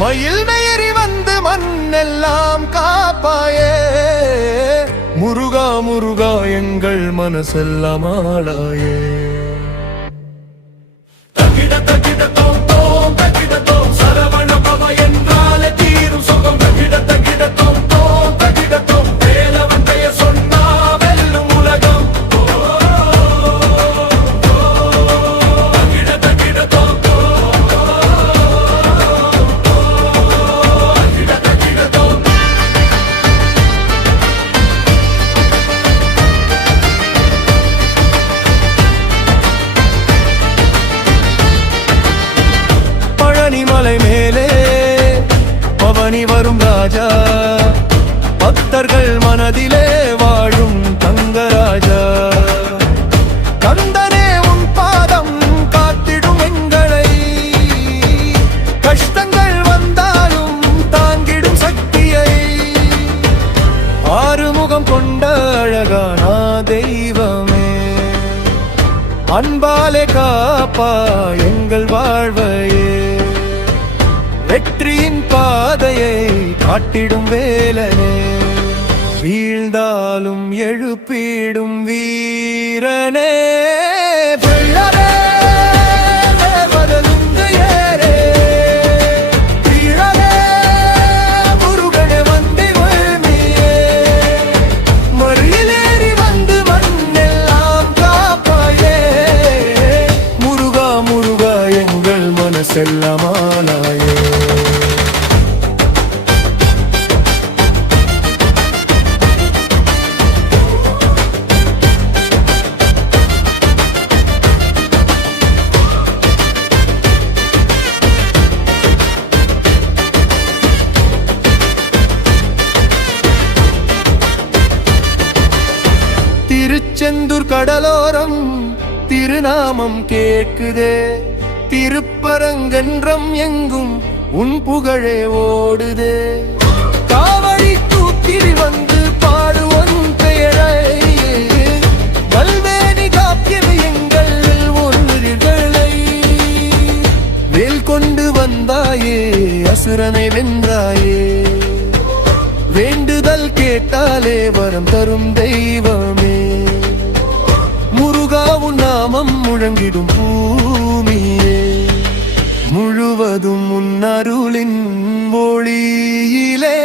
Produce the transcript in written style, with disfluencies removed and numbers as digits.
மயில் மேறி வந்து மண்ணெல்லாம் காப்பாயே. முருகா முருகா எங்கள் மனசெல்லாம் ஆளாயே. தகிட தகிட தோம் தோம் தகிட தோம் சரவண பவ என்றாலே தீரும் சுகம். தகிட தகிட தோம் தோம் தகிட தோம் வேலவன் பெயர் சொன்னா வெல்லும் உலகம். தகிட தகிட தோம் தகிட தகிட தோம். பழனிமலை மேலே பவனி வரும் ராஜா, பக்தர்கள் மனதிலே வாழும் தங்கராஜா. கந்தனே உன் பாதம் காத்திடும் எங்களை, கஷ்டங்கள் வந்தாலும் தாங்கிடும் சக்தியை. ஆறுமுகம் கொண்ட அழகான தெய்வமே, அன்பாலே காப்பா எங்கள் வாழ்வையே. வெற்றியின் பாதையை காட்டிடும் வேலனே, வீழ்ந்தாலும் எழுப்பிடும் வீரனே. வெள்ளரே தேவதலுந்து ஏரே, வீரரே முருகனே வந்தி வல்மியே. மறியலேறி வந்து மண்ணெல்லாம் காப்பாயே. முருகா முருகா எங்கள் மனசெல்லாம் ஆளாயே. திருச்செந்தூர் கடலோரம் திருநாமம் கேட்குதே, திருப்பரங்கன்றம் எங்கும் உன் புகழே ஓடுதே. காவடி தூக்கில் வந்து பாடுவன் பெயரை, கல்வேணி காப்பியது எங்கள் ஒன்றுகளை. வேல் கொண்டு வந்தாயே அசுரனை வென்றாயே, வேண்டுதல் கேட்டாலே வரம் தரும் தெய்வமே. முருகா உன் நாமம் முழங்கிடும் பூமியே, முழுவதும் உன் அருளின் ஒளியிலே.